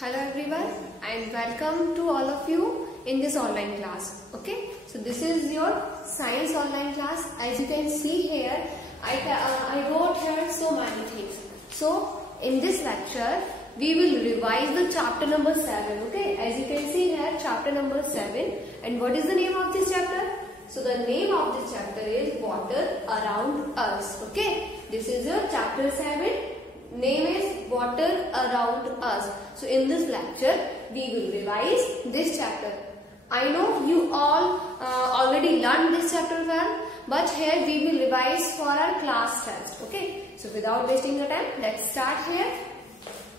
Hello everyone and welcome to all of you in this online class. Okay, so this is your science online class. As you can see here, I wrote here so many things. So in this lecture, we will revise the chapter number 7. Okay, as you can see here, chapter number 7. And what is the name of this chapter? So the name of this chapter is Water Around Us. Okay, this is your chapter 7. Name is Water Around Us. So in this lecture, we will revise this chapter. I know you all already learned this chapter well, but here we will revise for our class test. Okay, so without wasting the time, let's start here.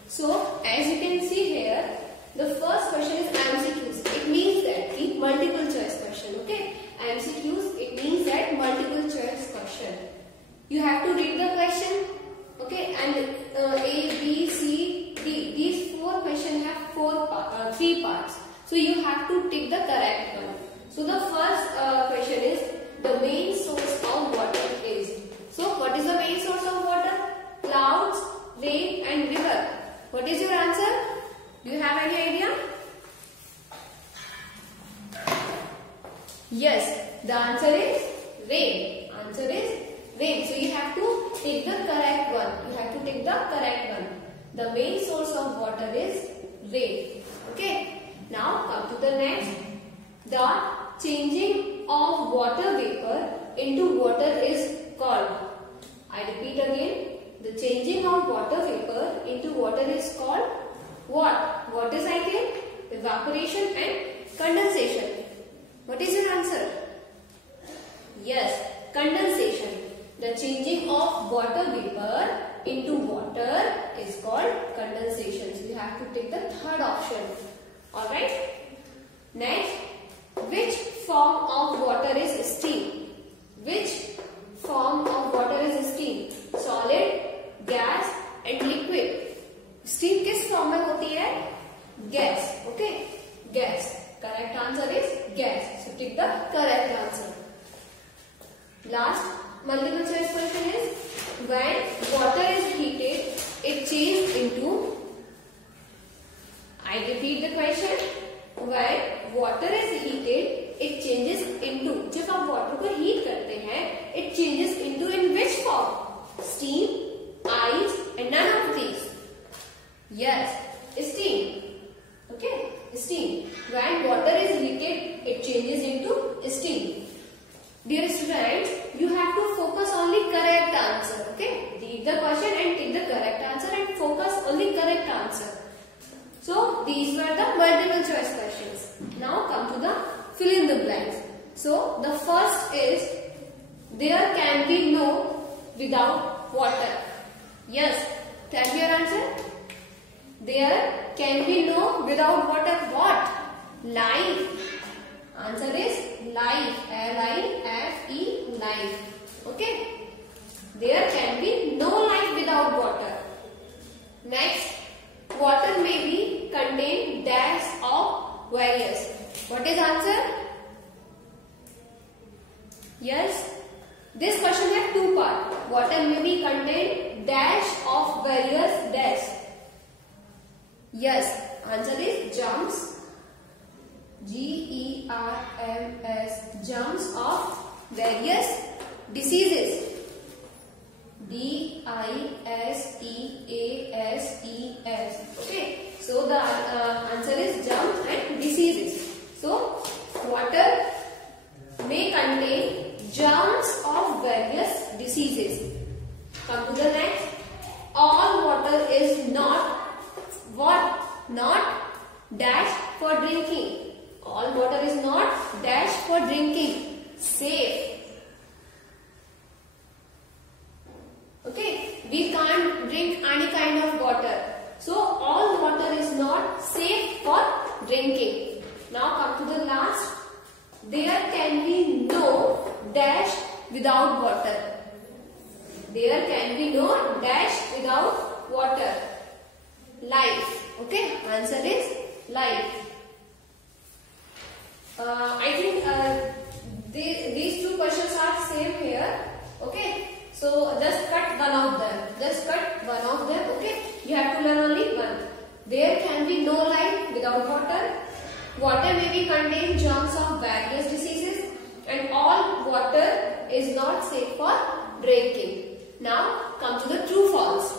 So as you can see here, the first question is MCQs. It means that the multiple choice question. Okay, MCQs, it means that multiple choice question. You have to read the question. Okay, and A, B, C, D. These four questions have three parts. So you have to tick the correct one. So the first question is the main source of water is. So what is the main source of water? Clouds, rain and river. What is your answer? Do you have any idea? Yes, the answer is rain. Answer is rain. So you have to take the correct one. You have to take the correct one. The main source of water is rain. Okay. Now come to the next. The changing of water vapor into water is called. I repeat again. The changing of water vapor into water is called what? Water cycle, evaporation and condensation. What is your answer? Yes, condensation. The changing of water vapor into water is called condensation. So you have to take the third option. Alright. Next, which form of water is steam? Which form of water is steam? Solid, gas and liquid. Steam किस form में होती है? Gas. Okay. Gas. Correct answer is gas. So take the correct answer. Last multiple choice question is when water is heated, it changes into. I repeat the question. When water is heated, it changes into. जब आप water को heat करते हैं, it changes into in which form? Steam, ice, and none of these. Yes, steam. Okay, steam. When water is heated, it changes into steam. Dear students, you have to focus on the correct answer. Okay, read the question and take the correct answer and focus on the correct answer. So these were the multiple choice questions. Now come to the fill in the blanks. So the first is there can be no without water. Yes, tell me your answer. There can be no without water. What? Life. Answer is life. L-I-F-E, life. Okay. There can be no life without water. Next, water may be contain dash of various. What is answer? Yes. This question has two parts. Water may be contain dash of various dash. Yes. Answer is germs. Germs, germs of various diseases. Diseases. Okay, so the answer is germs and diseases. So water may contain germs of various diseases. Come to the next. All water is not what? Not dash for drinking. All water is not dash for drinking. Safe. Okay, we can't drink any kind of water. So all water is not safe for drinking. Now come to the last. There can be no dash without water. There can be no dash without water. Life. Okay, answer is life. I think these two questions are same here. Okay, so just cut one of them. Just cut one of them. Okay, you have to learn only one. There can be no without water. Water may be contain germs of various diseases, and all water is not safe for drinking. Now come to the true false.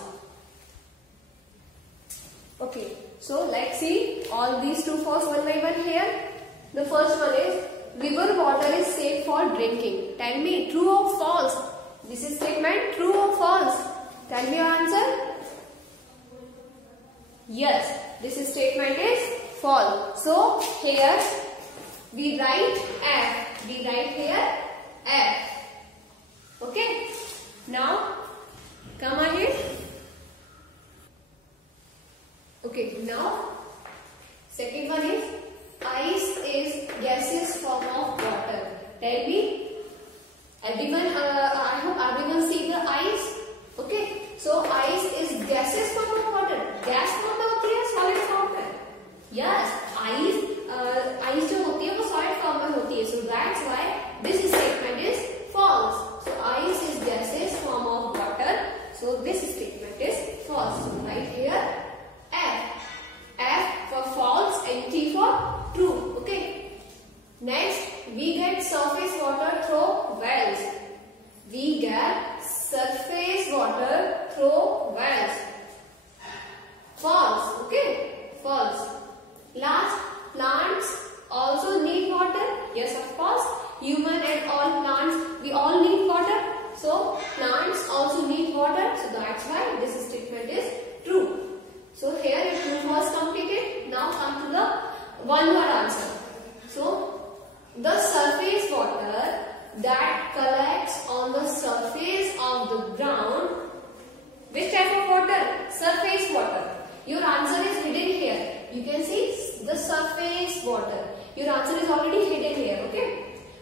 Okay, so let's see all these true false one by one here. The first one is river water is safe for drinking. Tell me, true or false? This is statement true or false? Tell me your answer. Yes, this statement is false. So here we write F. We write here F. Okay. Now come ahead. Okay. Now second one is ice is gaseous form of water. Tell me. Everyone, I hope everyone see the ice. Okay. So ice is gaseous form of water. Gas form में होती है, solid form में. Yes, ice जो होती है वो solid form में होती है. So that's why this statement is false. So ice is gaseous form of water. So this statement is false. So right here F. F for false and T for true. Okay. Next, we get surface water through wells. We get surface water through wells. False. Okay. False. Last, plants also need water. Yes, of course. Human and all plants, we all need water. So plants also need water. So that's why this statement is true. So here is true false completed. Now come to the one word answer. So the surface water that collects on the surface of the ground. Which type of water? Surface water. Your answer is hidden here. You can see the surface water. Your answer is already hidden here. Okay.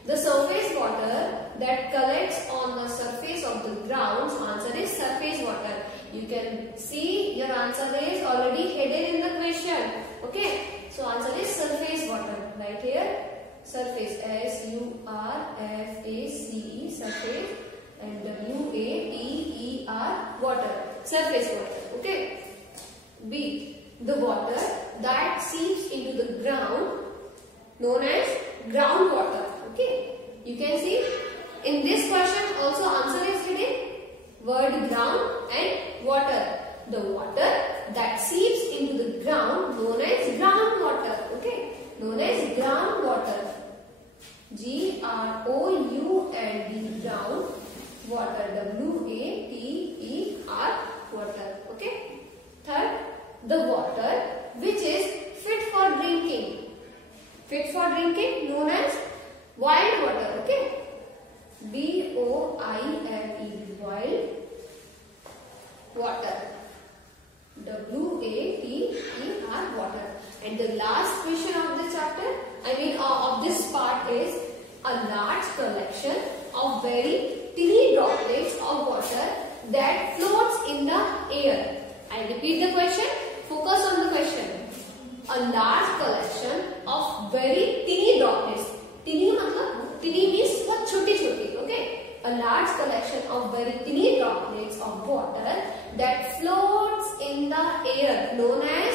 The surface water that collects on the surface of the ground. So answer is surface water. You can see your answer is already hidden in the question. Okay. So answer is surface water. Right here. Surface. S-U-R-F-A-C-E. Surface. And W-A-T-E-R. Water. Surface water. Okay. B. The water that seeps into the ground known as groundwater. Okay. You can see in this question also answer is hidden. Word ground and water. The water that seeps into the ground known as groundwater. Okay. Known as groundwater. G-R-O-U-N-D. Ground water. W-A-T-E-R. Water. Okay. Third, the water which is fit for drinking. Fit for drinking known as boiled water. Okay. B-O-I-L-E. Boiled water. W-A-T-E-R. Water. And the last question of the chapter, of this part is a large collection of very tiny droplets of water that floats in the air. I repeat the question. Focus on the question. A large collection of very tiny droplets. Tiny means बहुत छोटी-छोटी. Okay. A large collection of very tiny droplets of water that floats in the air, known as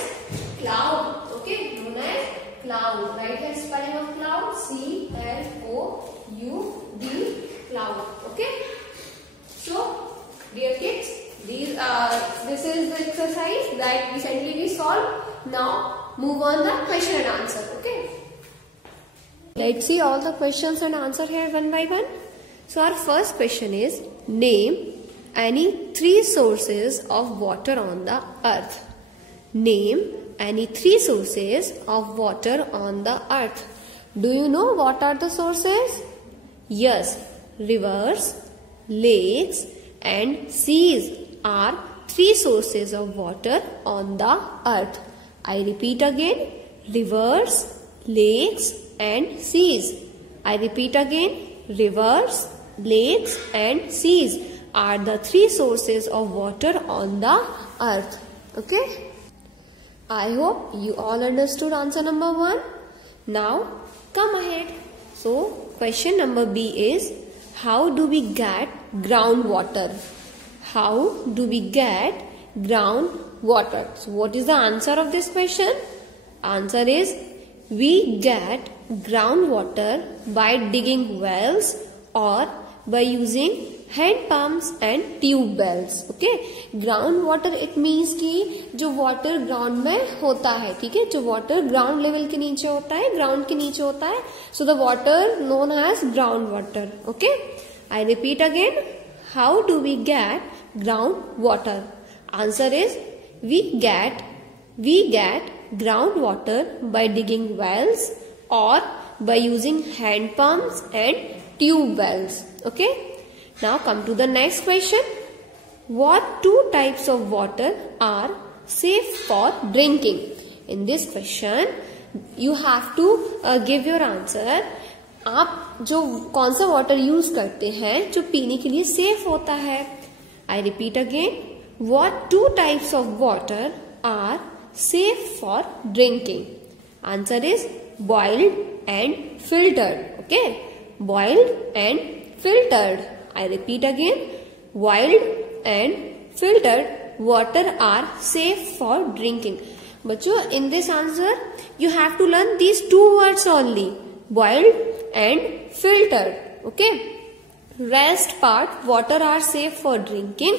cloud. Okay. Known as cloud. Right hand spelling of cloud. C-L-O-U-D. Cloud. Okay. So, dear kids, this is the exercise that recently we solved. Now move on the question and answer. Okay. Let's see all the questions and answer here one by one. So our first question is, name any 3 sources of water on the earth. Name any 3 sources of water on the earth. Do you know what are the sources? Yes, rivers, lakes and seas are 3 sources of water on the earth. I repeat again, rivers, lakes and seas. I repeat again, rivers, lakes and seas are the 3 sources of water on the earth. Okay. I hope you all understood answer number 1. Now come ahead. So question number B is, how do we get groundwater? How do we get groundwater? So what is the answer of this question? Answer is we get groundwater by digging wells or by using hand pumps and tube wells. Okay, ground water it means कि जो water ground में होता है, ठीक है, जो water ground level के नीचे होता है, ग्राउंड के नीचे होता है. So the water known as ground water. Okay, I repeat again, how do we get ground water? Answer is we get ground water by digging wells or by using hand pumps and tube wells. Okay, now come to the next question. What two types of water are safe for drinking? In this question you have to give your answer. आप जो कौन सा water use करते हैं जो पीने के लिए सेफ होता है? I repeat again, what two types of water are safe for drinking? Answer is boiled and filtered. Okay, boiled and filtered. I repeat again, boiled and filtered water are safe for drinking. बच्चों, in this answer you have to learn these two words only, boiled and filtered. Okay, rest part water are safe for drinking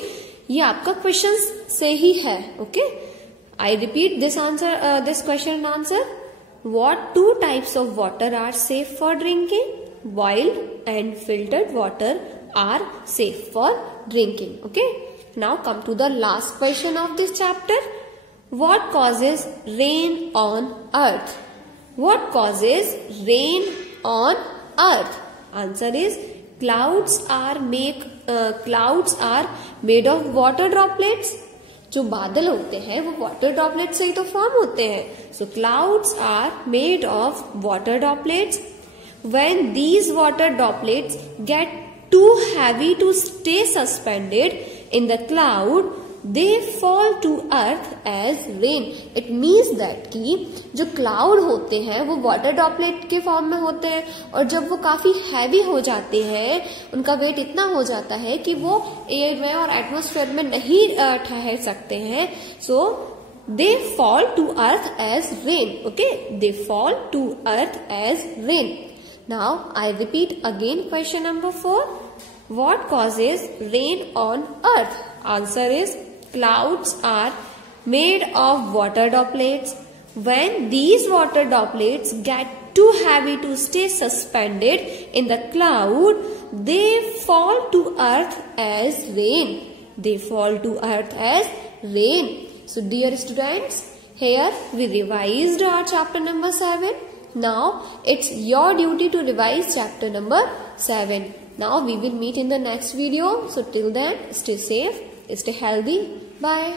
ये आपका question से ही है. Okay, I repeat this answer, this question and answer. What two types of water are safe for drinking? Boiled and filtered water are safe for drinking. Okay. Now come to the last question of this chapter. What causes rain on earth? What causes rain on earth? Answer is clouds are made of water droplets. जो बादल होते हैं वो water droplet से ही तो form होते हैं. So clouds are made of water droplets. When these water droplets get too heavy to stay suspended in the cloud they fall to earth as rain. It means that कि जो cloud होते हैं वो water droplet के form में होते हैं और जब वो काफी हैवी हो जाते हैं, उनका वेट इतना हो जाता है कि वो एयर में और एटमॉस्फेयर में नहीं ठहर सकते हैं. So they fall to earth as rain. Okay, they fall to earth as rain. Now I repeat again question number 4. What causes rain on earth? Answer is clouds are made of water droplets. When these water droplets get too heavy to stay suspended in the cloud, they fall to earth as rain. They fall to earth as rain. So dear students, here we revised our chapter number 7. Now it's your duty to revise chapter number 7. Now we will meet in the next video. So till then, stay safe, stay healthy. Bye.